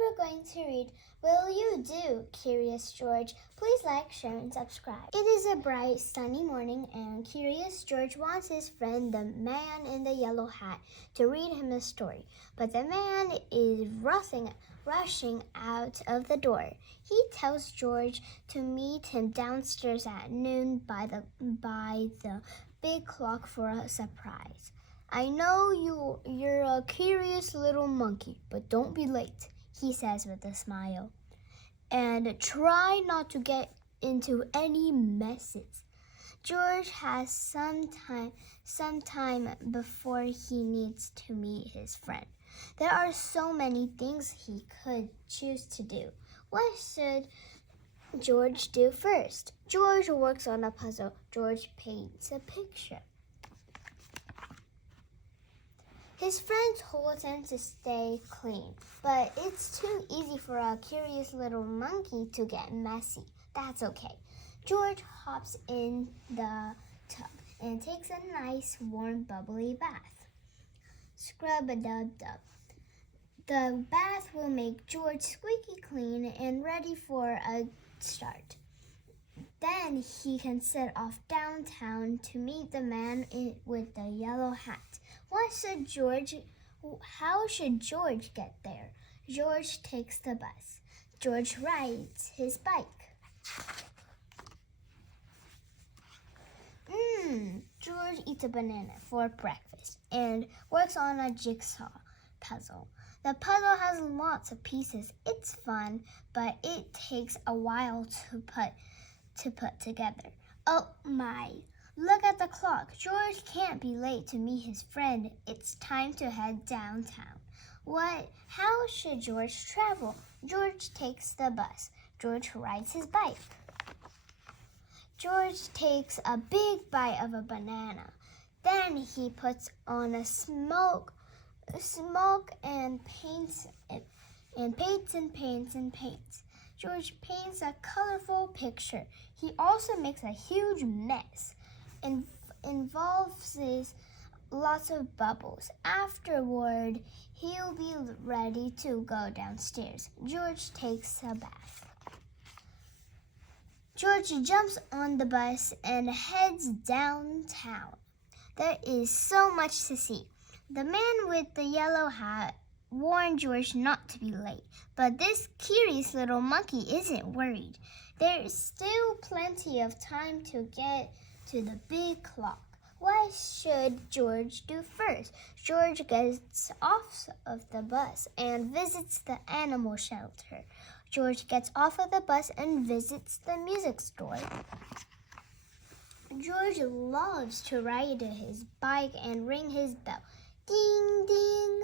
we're going to read Will You Do, Curious George? Please like, share, and subscribe. It is a bright, sunny morning, and Curious George wants his friend, the man in the yellow hat, to read him a story. But the man is rushing out of the door. He tells George to meet him downstairs at noon by the big clock for a surprise. I know you're a curious little monkey, but don't be late, he says with a smile. And try not to get into any messes. George has some time before he needs to meet his friend. There are so many things he could choose to do. What should George do first? George works on a puzzle. George paints a picture. His friend told him to stay clean, but it's too easy for a curious little monkey to get messy. That's okay. George hops in the tub and takes a nice, warm, bubbly bath. Scrub-a-dub-dub. The bath will make George squeaky clean and ready for a start. Then he can set off downtown to meet the man with the yellow hat. How should George get there? George takes the bus. George rides his bike. George eats a banana for breakfast and works on a jigsaw puzzle. The puzzle has lots of pieces. It's fun, but it takes a while to put together. Oh my! Look at the clock. George can't be late to meet his friend. It's time to head downtown. How should George travel? George takes the bus. George rides his bike. George takes a big bite of a banana. Then he puts on a smoke and paints. George paints a colorful picture. He also makes a huge mess and involves lots of bubbles. Afterward, he'll be ready to go downstairs. George takes a bath. George jumps on the bus and heads downtown. There is so much to see. The man with the yellow hat warned George not to be late, but this curious little monkey isn't worried. There's still plenty of time to get to the big clock. What should George do first? George gets off of the bus and visits the animal shelter. George gets off of the bus and visits the music store. George loves to ride his bike and ring his bell. Ding, ding!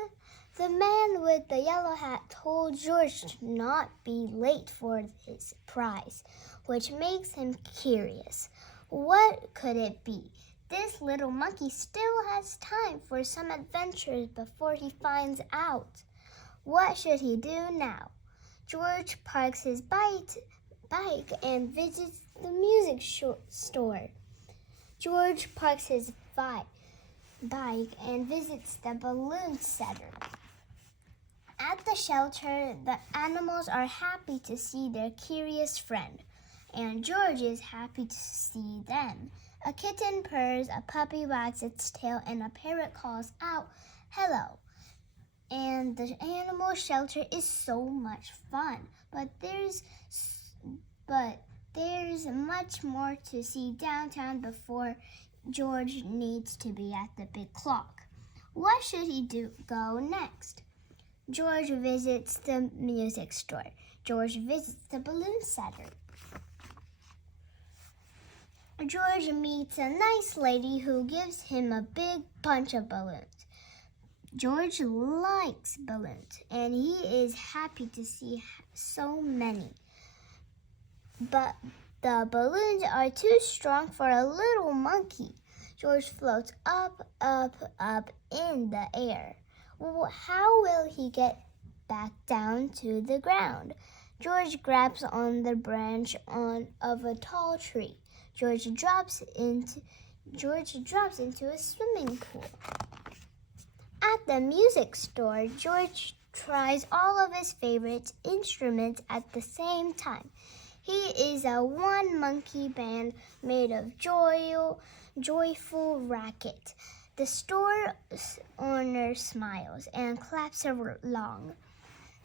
The man with the yellow hat told George to not be late for his prize, which makes him curious. What could it be? This little monkey still has time for some adventures before he finds out. What should he do now? George parks his bike and visits the music store. George parks his bike and visits the balloon setter. At the shelter, the animals are happy to see their curious friend, and George is happy to see them. A kitten purrs, a puppy wags its tail, and a parrot calls out, "Hello." And the animal shelter is so much fun, but there's much more to see downtown before George needs to be at the big clock. What should he go next? George visits the music store. George visits the balloon setter. George meets a nice lady who gives him a big bunch of balloons. George likes balloons, and he is happy to see so many. But the balloons are too strong for a little monkey. George floats up, up, up in the air. How will he get back down to the ground? George grabs on the branch of a tall tree. George drops into a swimming pool. At the music store, George tries all of his favorite instruments at the same time. He is a one-monkey band made of joyful racket. The store owner smiles and claps along.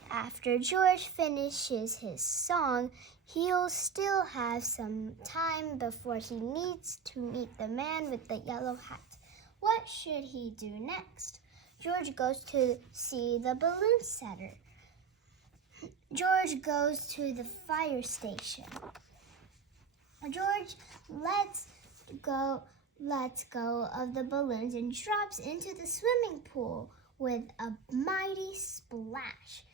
After George finishes his song, he'll still have some time before he needs to meet the man with the yellow hat. What should he do next? George goes to see the balloon setter. George goes to the fire station. George lets go of the balloons and drops into the swimming pool with a mighty splash.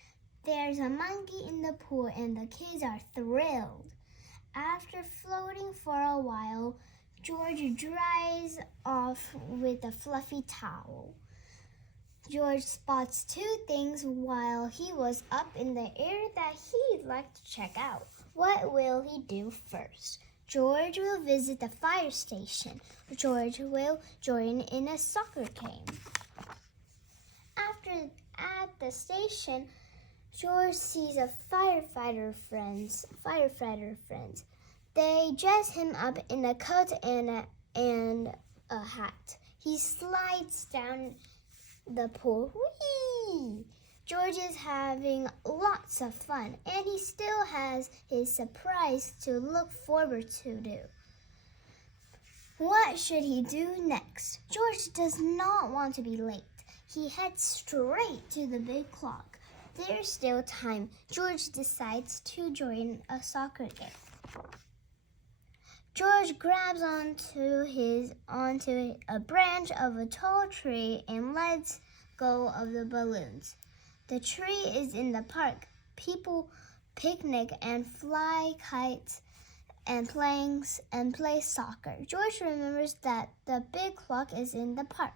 There's a monkey in the pool and the kids are thrilled. After floating for a while, George dries off with a fluffy towel. George spots two things while he was up in the air that he'd like to check out. What will he do first? George will visit the fire station. George will join in a soccer game. At the station, George sees a firefighter friends. They dress him up in a coat and a hat. He slides down the pool. Whee! George is having lots of fun, and he still has his surprise to look forward to do. What should he do next? George does not want to be late. He heads straight to the big clock. There's still time. George decides to join a soccer game. George grabs onto a branch of a tall tree and lets go of the balloons. The tree is in the park. People picnic and fly kites and play soccer. George remembers that the big clock is in the park.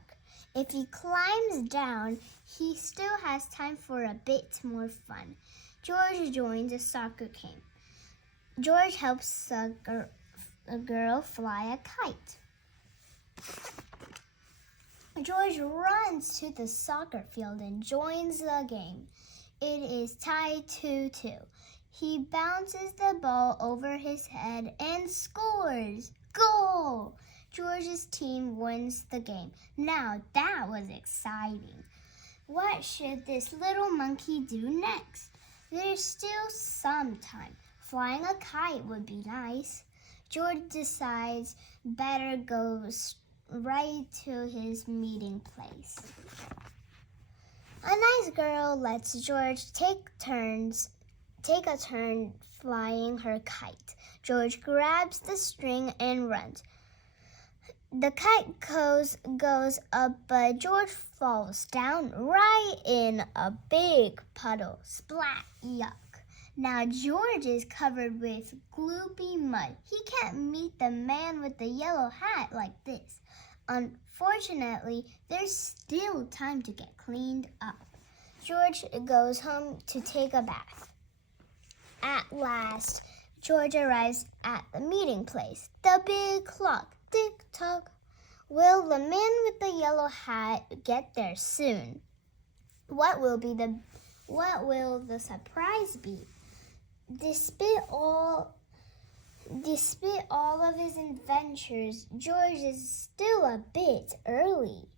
If he climbs down, he still has time for a bit more fun. George joins a soccer game. George helps a girl fly a kite. George runs to the soccer field and joins the game. It is tied 2-2. He bounces the ball over his head and scores. Goal! George's team wins the game. Now that was exciting. What should this little monkey do next? There's still some time. Flying a kite would be nice. George decides better goes right to his meeting place. A nice girl lets George take a turn flying her kite. George grabs the string and runs. The kite goes up, but George falls down right in a big puddle. Splat! Yuck. Now George is covered with gloopy mud. He can't meet the man with the yellow hat like this. Unfortunately, there's still time to get cleaned up. George goes home to take a bath. At last, George arrives at the meeting place. The big clock. Tick-tock. Will the man with the yellow hat get there soon? What will the surprise be? Despite all of his adventures, George is still a bit early.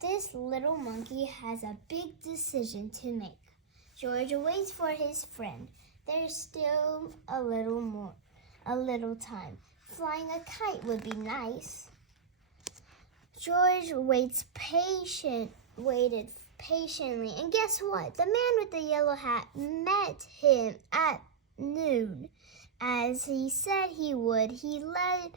This little monkey has a big decision to make. George waits for his friend. There's still a little time. Flying a kite would be nice. George waited patiently, and guess what? The man with the yellow hat met him at noon. As he said he would, he led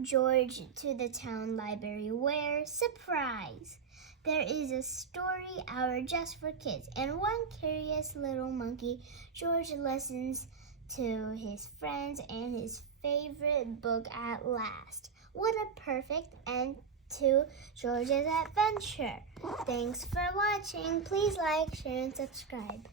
George to the town library where, surprise, there is a story hour just for kids, and one curious little monkey. George listens to his friends and his favorite book at last. What a perfect end to George's adventure. Thanks for watching. Please like, share, and subscribe.